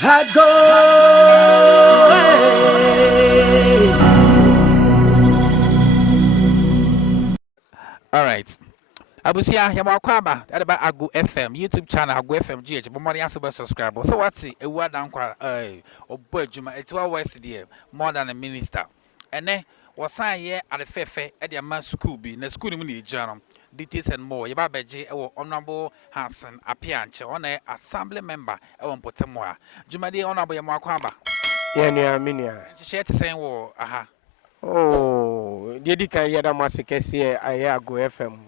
AGOO. All right. Abusia, Yamakwaba, at about AGOO FM, YouTube channel, AGOO FM GH, but money as a subscriber. So what's it? Awuah Dankwah or Bujuma, it's our West dear, more than a minister. And then was I here at the Fefe at the man school be in the school in the journal. Details and more. Yababeji, our honorable Hanson, Apianche, on a assembly member, I won't put more. Jumadi, honorable Yamakwaba. Yeah, minia. Share the same war, aha. Oh, dedi kan yada masekesi aye AGOO FM.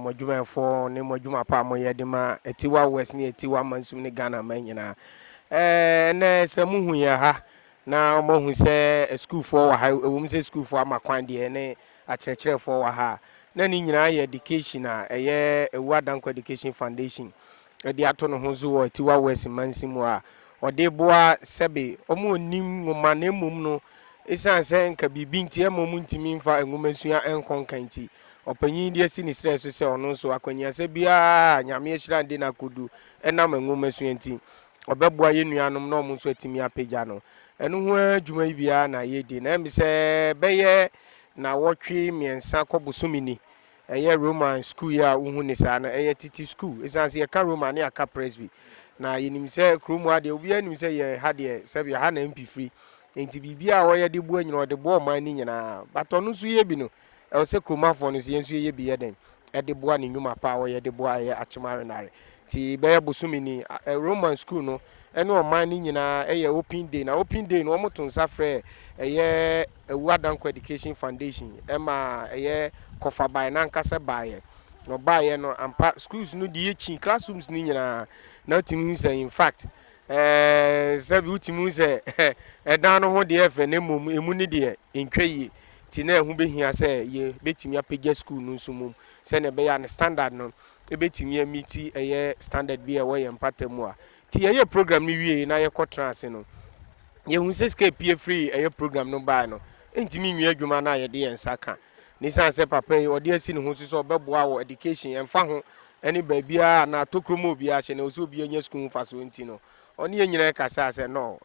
Mojuma fo ne mojuma pa mo yede ma etiwa West ne etiwa Mansum ne Ghana man nyina. Na se muhu ya ha na mo hu se school fo wa ha ewum se school fo amakwan de ne akyerɛkyerɛ fo wa ha. Na ni nyina ye education eye Awuah Dankwah Education Foundation. De ato no ho zo wo etiwa West Mansum a ode boa sebe omo onim ngoma na emum no isan sɛ nka biribi nti ɛma mu ntimi mfa enwumasua ɛnkɔnka nti ɔpanyin de asi ne srɛ so sɛ ɔno nso akwanya sɛ biara nyame ahyira de na kodu ɛnam enwumasua nti ɔbɛboa yɛ nuanom na ɔmo nso atimi apagya no ɛno ho adwuma yi biara na yɛdi na ɛmi sɛ bɛyɛ na wɔtwe mmiɛnsa kɔ bosomi ni ɛyɛ roman school yi a wohu ne saa no ɛyɛ titi school isan sɛ yɛka roman ne aka presby na yɛnim sɛ kurom ha deɛ obiara nim sɛ yɛ ha deɛ sɛbi ha na mp free enti bibia a wɔyɛ de boa nyina ɔde boa ɔman ni nyinaa batɔ no nso yɛ bi no ɛwɔ sɛ kuromafoɔ no nso yɛn nso yɛ bi yɛ den ɛde boa ne nnwuma pa a wɔyɛ de boa ɛyɛ akyemarenare nti bɛyɛ bosomi ni roman school no ɛne ɔman ni nyinaa ɛyɛ open day na open day no wɔn to nsa frɛ ɛyɛ Awuah Dankwah Education Foundation ɛma ɛyɛ kɔfaban nankasa baayɛ na ɔbaayɛ no ampa schools no de yɛkyi classrooms ni nyinaa na tumi sɛ in fact sɛbi wotumi sɛ ɛdan no ho deɛ ɛfɛ ne mmom emu ne deɛ ntwa yie ti na ɛho behia sɛ yɛ betumi apagya school no nso mom sɛnea ɛbɛyɛ ne standard no ebetumi amiti ɛyɛ standard bi a wɔyɛ mpata mu a ti yɛyɛ program no wie na yɛkɔ trance no yɛhu sɛ sika pie free ɛyɛ program no baa no ntumi nwie adwuma na yɛde yɛn nsa ka nisan sɛ papa yi ɔde asi ne ho so sɛ ɔbɛboa wɔ education ɛmfa ho ɛne baabiara na atokuro mu obiara hyɛ na ɔsɛ obiara nyɛ school mfa so nti no ɔne yɛn nyinaa kasa sɛ no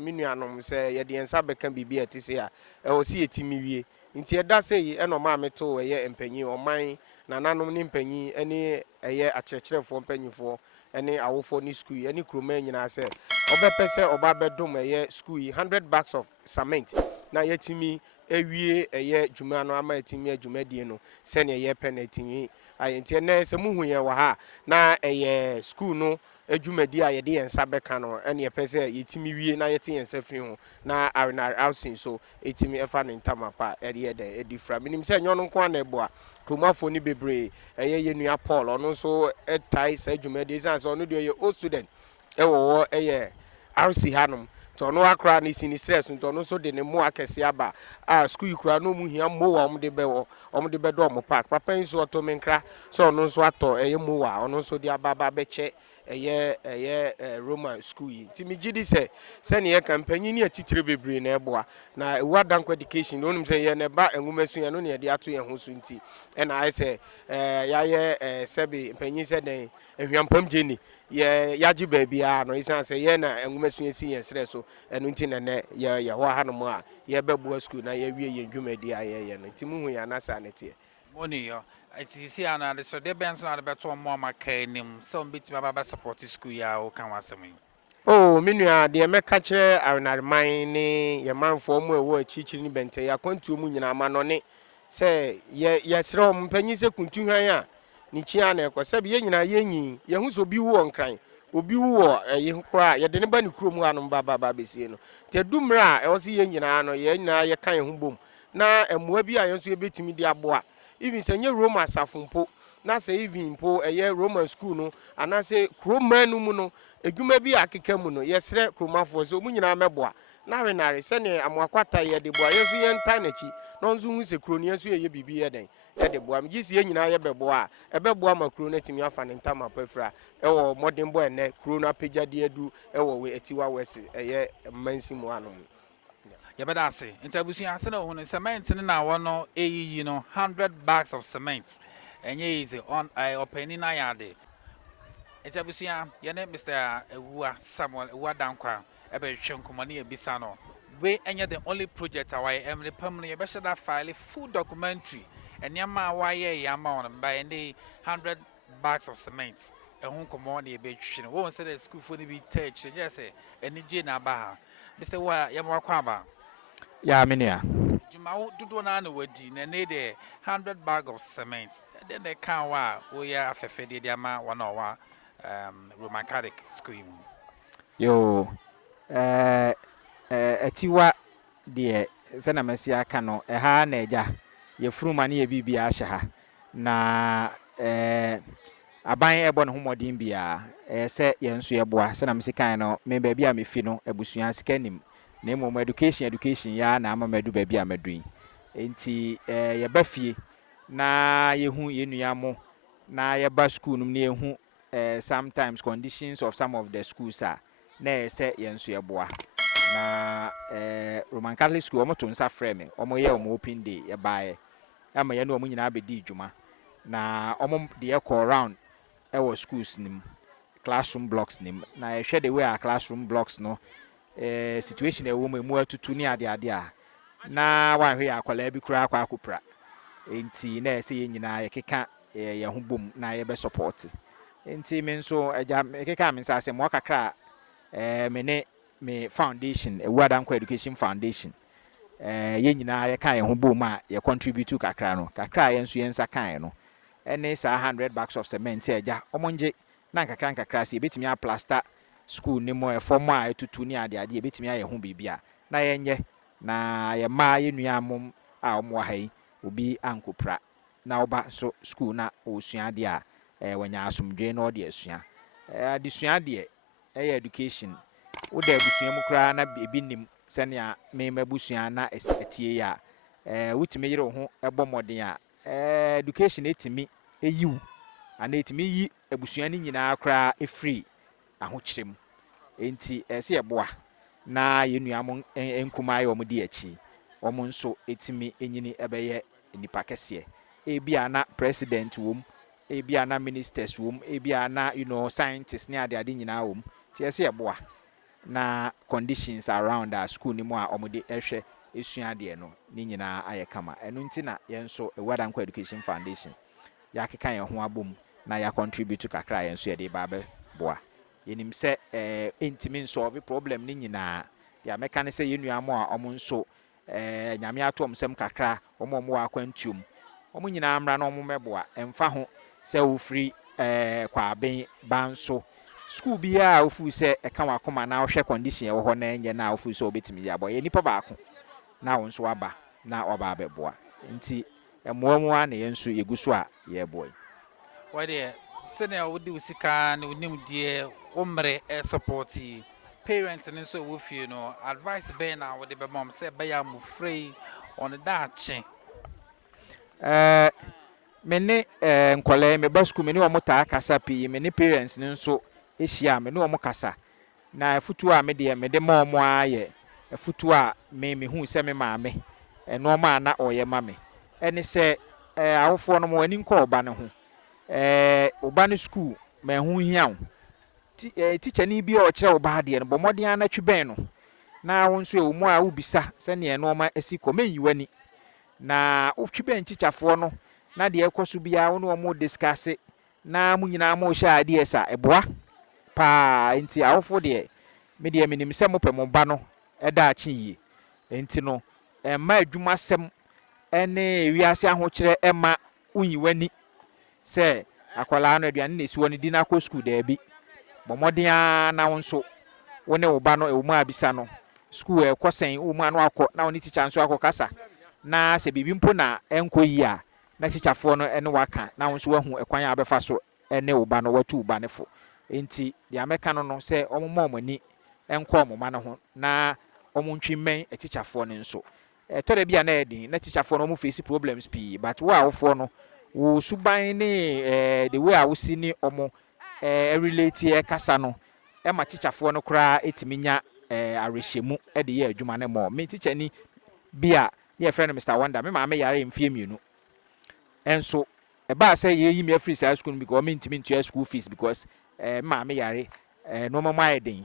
me nuanom sɛ yɛde yɛn nsa bɛka biribi a ɛte sɛ a ɛwɔ sɛ yɛtumi wie nti ɛda sɛ yi ɛna ɔma meto ɛyɛ mpanyin ɔman nananom ne mpanyin ɛne ɛyɛ akyerɛkyerɛfoɔ mpanyinfoɔ ɛne awofoɔ ne school yi ɛne kuroma nyinaa sɛ ɔbɛpɛ sɛ ɔba bɛdom ɛyɛ school yi 100 bags of cement na yɛtumi ewie ɛyɛ dwuma no ama yɛtumi adwumadie no sɛnea yɛpɛ na yɛtumi ayɛ nti ɛnɛ sɛ muhu yɛn wɔ ha na ɛyɛ school no adwumadi a yɛde yɛn nsa bɛka no ɛne yɛpɛ sɛ yɛtumi wie na yɛte yɛn nsa firi ho na arenare housing so ɛtumi ɛfa ne ntama pa ɛde yɛ dɛ ɛdi fra menim sɛ nyɛ ɔno nko ana ɛboa kuromafoɔ no bebree ɛyɛ yɛ nua paul ɔno nso ɛtae saa adwumadi ɛsiane sɛ ɔno deɛ ɔyɛ old student ɛwɔ hɔ ɛyɛ rc hanom nti ɔno akora ne si ne stress nti ɔno nso de ne mmoa akɛse aba a school yi kora no mu hia mmoa ɔmo de bɛwɔ ɔmo de bɛdɔ ɔmo park papa yi nso ɔtɔ me nkra sɛ ɔno nso atɔ ɛyɛ mmoa ɔno nso de aba bɛkyɛ ɛyɛ roman school yi nti megye di sɛ sɛnea yɛka mpanyin ne atitire bebree na ɛboa na Awuah Dankwah Education onim sɛ yɛ ne ba nwoma su yɛ no ne yɛde ato yɛn ho so nti ɛna ayɛ sɛ yɛayɛ sɛbe mpanyin sɛ dɛn ahwiampam gyeni yɛagye baabiara no ɛsiane sɛ yɛn na nwoma su yɛsi yɛn serɛ so ɛno nti nɛnɛ yɛwɔ ha nom a yɛbɛboa school na yɛawie yɛn dwumadi a yɛyɛ no nti muhu yɛ anasa ne teɛ Money, iti si ana de so de benzo na de beto mo maka nim so mbiti baba support school ya o kan wasem yi oh me nua de meka kyerɛ arenarman ne yɛ manfo mu ɛwɔ akyirikyiri ne bɛntɛ yɛ akwantuo mu nyina ma no ne sɛ yɛsrɛ ɔmo mpanyin sɛ kuntu hwan a ne kyia na ɛkɔ sɛ yɛ nyina yɛnyi yɛhu so obi wu wɔ nkran obi wu wɔ ɛyɛ kora yɛde ne ba ne kurom ha no baba besie no te dumra a ɛwɔ sɛ yɛ nyina no yɛ nyina yɛka yɛ ho bom na ɛmoa bi a yɛn so yɛbɛtumi de aboa even sɛ nye Roma asafompo na sɛ even mpo ɛyɛ Roman school no anase kuroma no mu no edwuma bi akeka mu no yɛsrɛ kuromafoɔ sɛ ɔmu nyinaa mɛboa na renare sɛne amoakwata yɛde boa yɛn so yɛnta n'akyi na ɔnso hu sɛ kuro no yɛn so yɛyɛ biribi yɛ den yɛde boa megye si yɛn nyinaa yɛbɛboa a ɛbɛboa ma kuro no atumi afa ne ntama pafira ɛwɔ mmɔden bɔ ɛnɛ kuro no apagyade adu ɛwɔ atiwa wɛse ɛyɛ mmansi mu anom yɛbɛda ase nti abusuan ase na ohun cement ne na wɔno eyiyi no 100 bags of cement enye easy on openi na yade nti abusuan yɛne Mr. Awuah Samuel Awuah Dankwah ebe hwenkomani e bisa no we enye the only project away emre permanent be shada file full documentary eniama awaye yama on by any 100 bags of cement ehun komo na ebe hwe no won say the school for ni bi touch just say eni je na ba ha Mr. Wa yama kwa ba ya menia juma dodo na na wadi na ne de 100 bag of cement then they can wa we ya afefe de ama one or Roman Catholic school mu yo etiwa de se na masi aka no ha na eja ye furuma na ye bibia ahye ha na aban ebo ne homodin bia se ye nso ye boa se na masi kan no me ba bia me fi no abusua sika nim na emo education ya na ama medu ba bia medu enti ye ba fie na ye hu ye nua mo na ye ba school num na ye hu sometimes conditions of some of the schools are na say yenso yeboa na Roman Catholic school omo to nsa frɛ me omo ye omo open day ye baaye ama ye no omo nyina abedi dwuma na omo de call round e schools nim classroom blocks nim na ye hwɛ the way our classroom blocks no situation e wo mu atutu ni ade a na wan hwɛ akwala bi kura akopra enti na ye nyina ye keka ye ho bom na ye be support enti me nso eja keka me nsa se mo kakra me foundation Awuah Dankwah Education Foundation ye nyina ye kan ye ho bom a ye contribute kakra no kakra ye nso ye nsa kan no ene sa 100 bags of cement eja omonje na kakra se betimi a plaster school ni mo e form a etutu ni ade ye betimi a ye ho bibia na ye nye na ye ma ye nua mom a omo wa hai obi ankopra na oba so school na osua de a wanya asomdwe na ode asua adesua de education wo da abusua mu kra na ebi nim senia me mabusua na etie ya wutime yire ho ebomoden a education etimi eyiw ana etimi yi abusua ni nyina kra free ahokyerem enti se eboa na yenua mo enkuma ya omudi achi omo nso etimi enyini ebeye nipa kese ebia na president wom ebia na ministers wom ebia na scientists ni ade nyina wom tie se eboa na conditions around our school ni mo a omode ehwe esua de no ni nyina ayekama enu nti na yenso Awuah Dankwah Education Foundation ya keka ye ho abom na ya contribute kakra yenso ye de babe boa yenim se intimi solve problem ni nyina ya meka ne se yenua mo a omo nso nyame atom sem kakra omo wa kwantuom omo nyina amra na omo meboa emfa ho se wo free kwa ben banso school bia ofu se eka wakoma na ohwe condition e wo ho na enye na ofu se obetimi ya boy nipa baako na won so aba na oba abeboa nti emoamu a na yenso yeguso a ye boy wade sene wodi usika na wonim die omre support parents nso wo fie no advice be na wode be mom se be ya mu free on that chin mene nkole me ba school mene omo ta kasa pi mene parents nso ehia mene omo kasa na afutu a me de ma omo aye afutu a me hu se me maame eno ma na oye mame ene se awofo no mo ani nko oba ne ho oba ne school me hu hiawo teacher ni bi o kire oba de no bomodin anatwe ben no na wo nso e mu a ubisa se ne eno ma asiko meyiwani na otwe ben teacherfo no na de ekoso bia wo no mo discuss na munyina mo hya ade esa eboa pa enti awofo de me de menim se mo pemo ba no eda achi yi enti no ma adwuma sem ene wiase ahokire ema unyiwani se akwala no aduane na esiwo ne di na ko school da bi bomoden na wonso wone wo ba no e wo mu abisa no school e kosen wo mu anu akọ na woni teacher nso akọ kasa na se bibi mpo na enko yi a na teacherfo no ene waka na wonso wahu ekwan abefa so ene wo ba no watu wo ba ne fo enti dia meka no se omoma omani enko omoma no ho na omuntwimen e teacherfo no nso tore bia na edin na teacherfo no mo face problems pi but wo awofo no wo suban ne the way a wo si ni omo relate e kasa no e ma teacherfo no kra etiminya arehemu e de ye adwuma ne mo me teacher ni bia ye friend Mr. Wonder me ma me yare mfie mienu enso e ba say ye yi me free high school because me ntimi ntua school fees because ma me yare no mama edin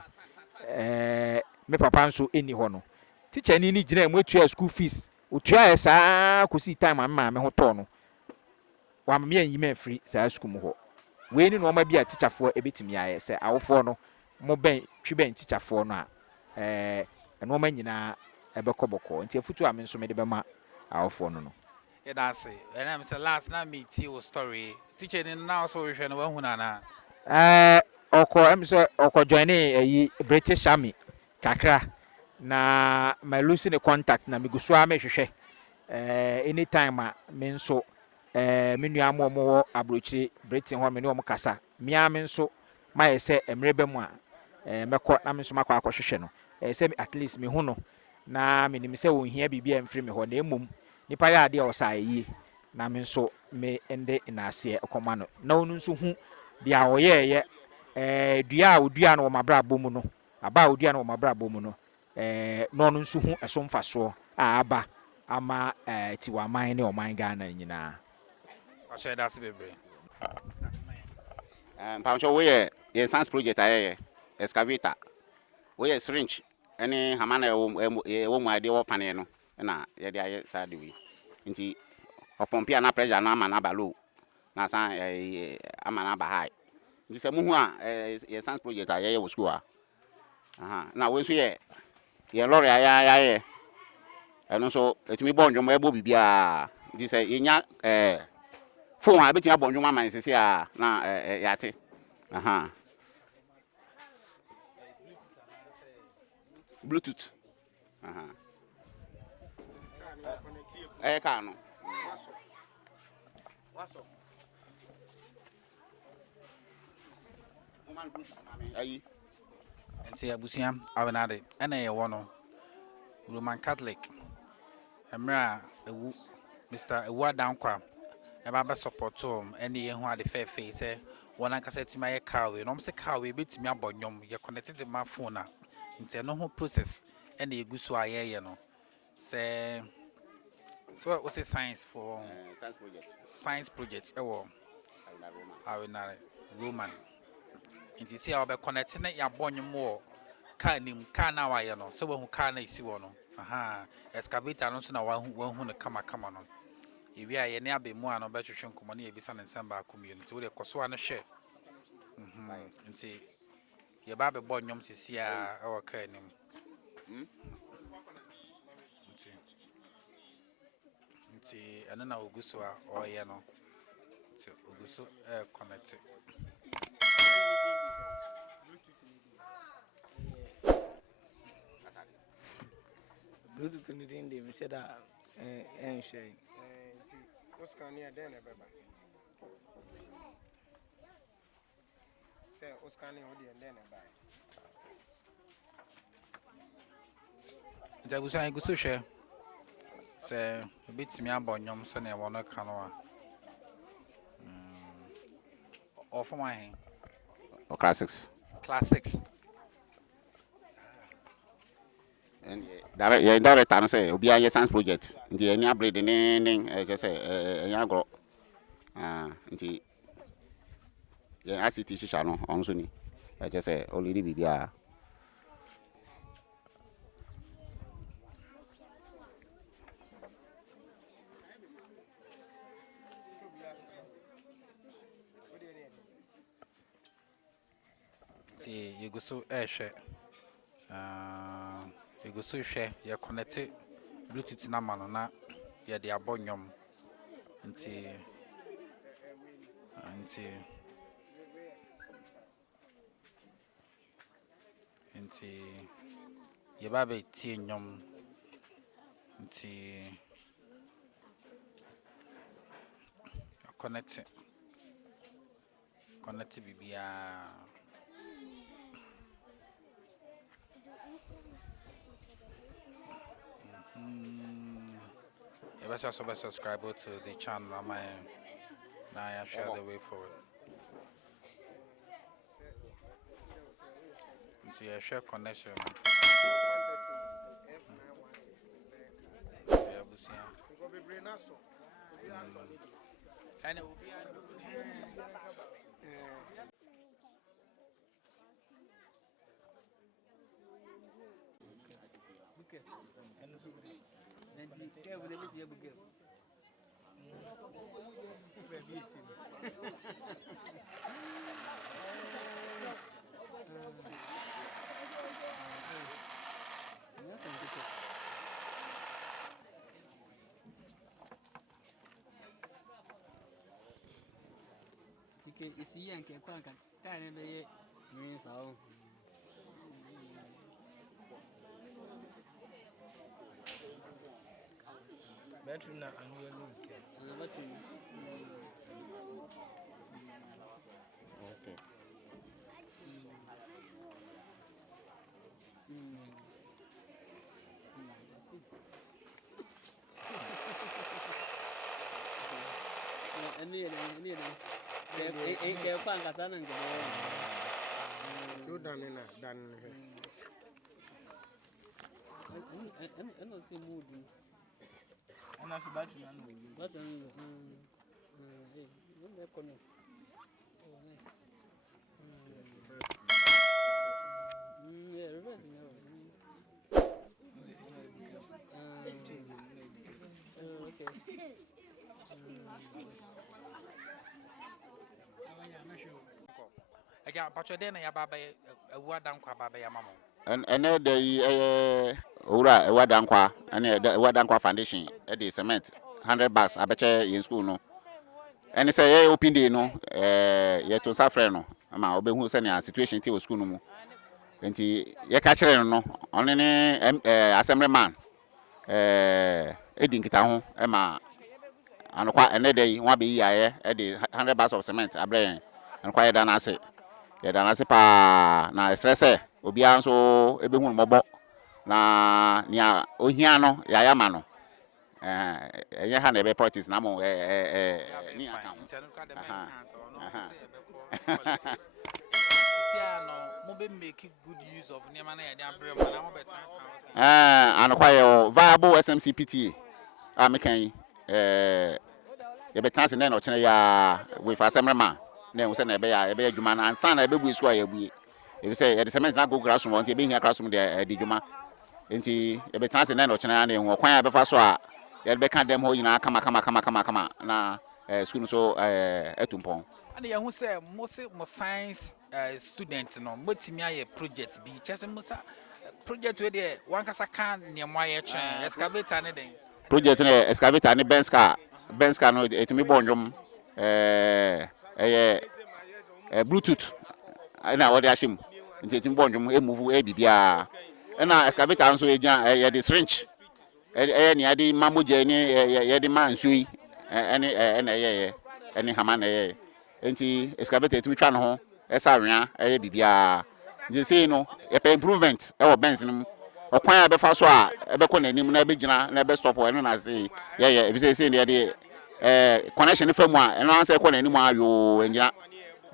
me papa nso eni hɔ no teacher ni gyina mu atua school fees otua yɛ saa kosi time ama me ho tɔ no wa me yin me free saa school mu hɔ we ni no ma bi a teacher fo ebetimi ayɛ sɛ awofo no mo ben twi ben teacher fo no a no ma nyina ebekɔ bɔkɔ nti afutu a me nso me de bɛma awofo no no that's it. And I'm saying last night me tea story. Teacher in now so we share no one na. Oko em so oko join e British Army kakra na my losing the contact na me guso a me hwehwɛ anytime a me nso me nua mo abrochi Britain ho me ne o kasa me a me nso ma ye se emre ba mu a mekɔ na me nso makɔ akɔhwehwɛ no se at least me hu no na me nim sɛ wo hia bibia mfiri me hɔ na emum nipa ya ade a osa yi na me nso me ende na ase ekoma no na onu nso hu dia oyeye dua odua no mabra bomu no aba odua no mabra bomu no no onu nso hu eso mfaso a aba ama tiwa man ne oman Ghana nyina I share that bebre Pamcho we ye science project aye excavator we syringe any hamana wo mu ade wo pane no na ye de aye sa de wi nti opompia na pressure na ama na ba low na san ama na ba high nti se mu hu a ye science project aye wo school a na we so ye lorry aye eno so etimi bo ndwom ebo bibia nti se yenya phone a betimi abo ndwom ama nsese a na yate Bluetooth. Ka no. Waso. Woman Bluetooth mami. Ayi. Enti abusia awenade ena ye wono Roman Catholic. Emra ewu Mr. Awuah Dankwah eba be support him ene ye hu ade fefe say wona kasa tima ye kawe no mse kawe betimi abonyom ye connected my phone na nti no ho process ene eguso ayeye no say so what was science for science project ewo awena Roman nti see how be connect na ya bonyom wo ka nim ka na wa ye no so we hu ka na isi wo no excavator no so na wa hu ne kama no ewi a ye ne abemu a no be hwehwe nkomo na ye bisa ne nsamba community wo de koso a no hwe nti ye ba be bonyom sisi a e wo ka nim nti eno na oguso a o ye no nti oguso connect Bluetooth ni dinde me said that share nti Oscar ni ade na beba say Oscar ni odi ende na ba nti abusa oguso hwe se bitimi abonyom se na e wono ka no a ofo my Classics. classics And direct and say obi a science project nti any upgrade ni just say enya gro nti ye ICT shisha no onso ni just say already bibia nti yeguso hwe yeguso hwe ye connect Bluetooth na mano na ye de abonyom nti ye ba be tie nyom nti connect bibia you better also subscribe to the channel now I share the way forward into your share connection and it will be Isi yanke kwanka tane be min sawo bedroom na annual limit Okay. Ani ke kwanka sana ngene tu dan na dan ano si mood ana fi battery na no battery no kono oh nice yeah reverse no okay Aga pacho de na ya baba Awuah Dankwah baba ya mamo. And the Awuah Dankwah and the Awuah Dankwah Foundation at the cement 100 bucks. I bet you in school no. And it's a open day no. You to suffer no. Ama obe hu send situation ti school no mu. Enti ye catch no only assembly man. Edin kita ho ema anokwa ene dey won be yaye e dey 100 bags of cement abre anokwa yeda na ase pa na stress obi anso ebe hu mobo na nia ohia no yaya ma no enye ha na ebe politics na mo ni account No, be make good use of Niamana and Abraham. Anokwa ye viable SMCPT mekan ye be chance na no chene ya with assembly man na we say na be ya adwuma na ansa na ebe bu isu ya bu e be say ye the cement na go classroom won ye be hia classroom de dwuma enti ye be chance na no chene ya na ho kwan ya be fa so a ye be kan dem ho yina kama na school so etumpon and you say most science students no motimi aye project bi chese musa project we there one kasa kan niamwa ye chen excavator ne den project na excavator ni Benz car no etimi bonjom bluetooth na wode ahim nti etimi bonjom move bibia na excavator nso egina ye the syringe ni ade mamoja ni ye de man sui na ye hama na ye enti excavator etimi twa no ho esa awea bibia nti sei no ye pe improvement wo Benz no okwan ya be fa so a ebe ko nanim na ebe gina na ebe stop eno na sei ye ebi sei ne de connection famu a eno an sei ko nanim ayo engina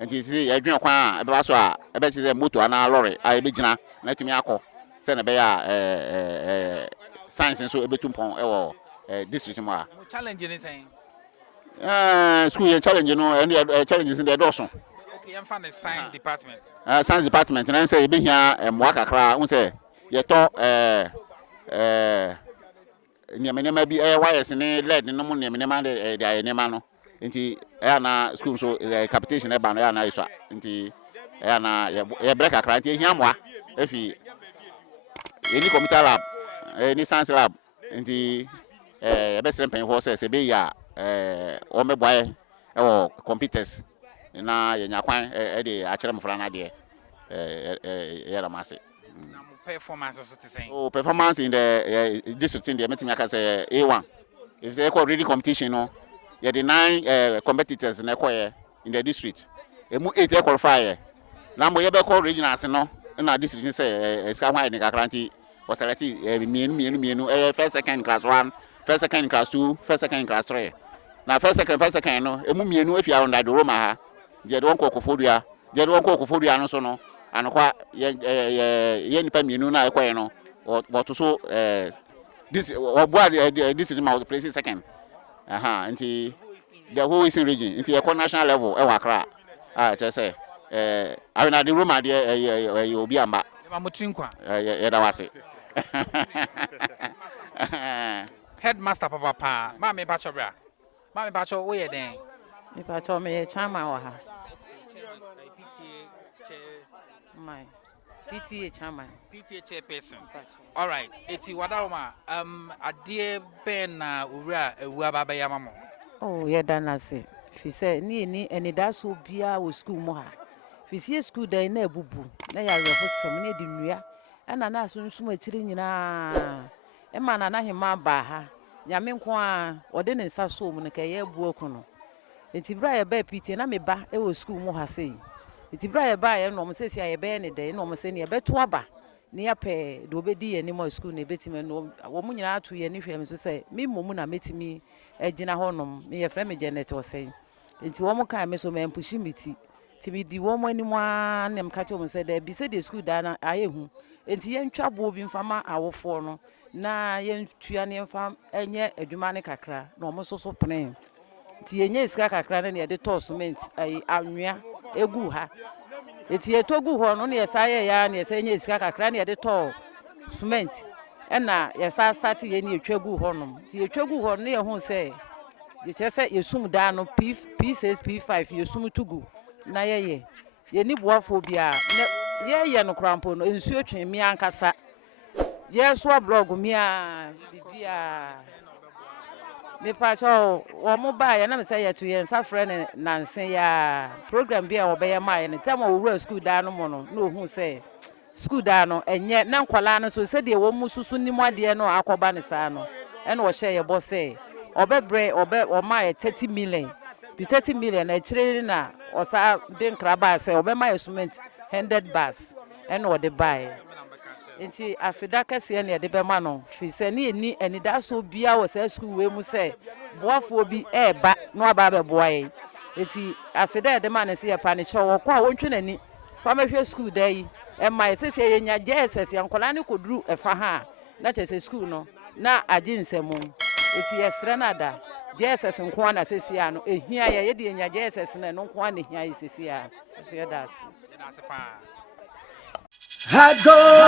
nti sei ye dwen okwan a ebe fa so a ebe sei motor na lorry a ebe gina na tumi akọ sei na be ya science so ebe tumpon wo district mo a challenge ni saying school ye challenge no any challenges in the dosun okay I'm from the science department science department na say ebe hia mo kakra un say ye to niamema bi wires ni led no mo niamema de aye nema no nti na school so capitation e ba no ya na iso nti na ye break kakra nti hia moa efi any computer lab any science lab nti e be sere pen for say be ya o meboae o computers na ye nyakwan de a kire mfra na de ye ramase performance so to say oh performance in the district in the meeting aka say A1 if they call reading competition no ye the 9 competitors na call in the district emu 8 qualify na mo ye be call regionals no na district say eska hwan ni kakranti o select mienu first second class 1 first second class 2 first second class 3 na first second no emu mienu afia under the Roma ha je de won kokofodua no so no anokwa ye nipa mienu na ekoye no but so this oboa this is my place second nti the whole eastern region nti e national level e wa Accra che say na the Roma de obi amba mamotrinkwa ye da wase Headmaster papa mama bacho bra mama bacho we den Me pacho me chama wa ha. My PTA chairman. PTA chairperson. All right. Eti wadawma adie ben na ura ewa baba ya mamo. Oh, yeah, dana se. Fi se ni eni da so bia wo school mo ha. Fi sie school da na ebubu. Na ya refo sem na di nnua. E na na sunsun akire nyina. E ma na hema ba ha. Nyame nko a ode ne nsa so mu ne ka ye bu okuno. Eti bra ye ba PTA na me ba e wo school mo ha sei. Iti bra ye ba ye no mo sesi aye be ne de no mo se ne ye beto aba ne ya pe de obedi ye ni mo school ne betime no wo mu nyina ato ye ni hwem so se me momu na metimi agina honom me ye frɛ me Janet osei enti wo mo kan me so me mpushi miti ti mi di wo mo ani mo anem ka cho mo se de bi se de school da na aye hu enti ye ntwa bo bi mfama awofo no na ye ntua ne mfam enye adwuma ne kakra na mo so pene ti ye nye iska kakra ne ye de to cement ai anwea egu ha eti etogu ho no ne yesaye ya ne yesenye sika kakra ne de to cement na yesa start ye ne etwagu ho no ti etwagu ho no ye hu se ye chese yesum da no P6 P5 yesum tugu na ye ni boafo bia ye no krampo no ensu etwen mi ankasa ye so blog mi a bibia me pacho wo mo ba ya na me say ye to ye nsa frɛ ne nanse ya program bia wo be ye ma ye ne tam wo wura school da no mo no na ohun say school da no enye na nkwala no so se de wo mu susu ni mo ade no akoba ne sa no e na wo hye ye bo say obebre o ma ye 30 million the 30 million na chire na o sa de nkraba say obe ma ye cement 100 bars e na wo de buy enti asida kase ne de be ma no fi se ne ni enida so bia wo sa school we mu se boafo bi eba no aba be boaye enti asida de ma ne se ye pa ne che wo kwa wontwe nani fa ma hwe school da yi e ma se se ye nya JSS yankola ne koduru e fa ha na che se school no na agi nsemu enti yesre na da JSS nko na se sia no ehia ye de nya JSS na no nko na ehia ye se sia so ye das pa AGOO